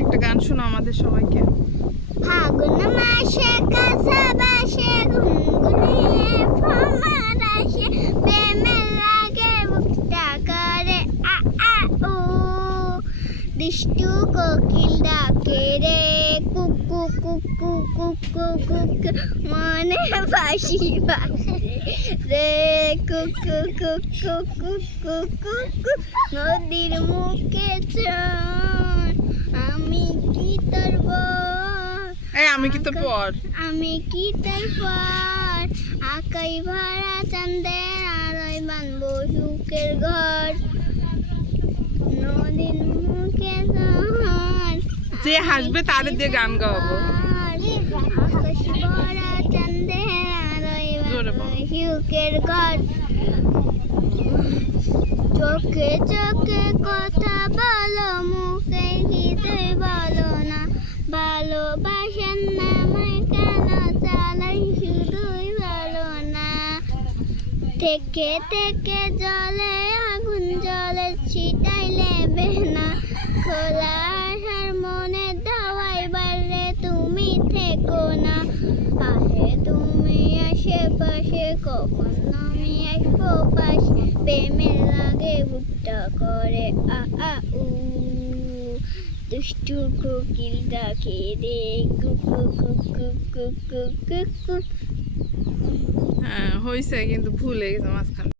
একটা গান শোনো আমাদের সবাইকে। ফাগুন মাসে কাঁচা বাসে গুনগুনিয়ে ফমার আসে প্রেমের লাগে বুকটা করে আ আ উ দুষ্টু কোকিল ডাকে রে কুকু কুকু কুকু কুকু মনে বাসি বাসে রে কুকু কুকু কুকু কুকু নদীর মুখে চল আমি কি তোর আমি কি তো পর আমি কি তোর পর আকাই ভরা চাঁদের আলোয় বানবো সুখের ঘর নদীর মুখে চল যে হাসবে তারে দিয়ে গান গাওয়াবো। আকাশ ভরা চাঁদের আলোয় বানবো সুখের ঘর চোখে চোখে কথা বলো মুখে কিছুই বলো না ভালোবাসার নামে কেন চালাই শুধুই বলো না থেকে থেকে জলে আগুন জলে ছিটাইলে বেনা খোলা আশার মনে দাওয়াই বাড়লে তুমি থেকো না আহে তুমি আশেপাশে কখন আমি আসবো পাশে প্রেমের লাগে বুকটা করে আ আ উ দুষ্টু কোকিল ডাকে রে কুকু কুকু কুকু কুকু। হ্যাঁ হয়েছে, কিন্তু ভুলে গেছে মাঝখানে।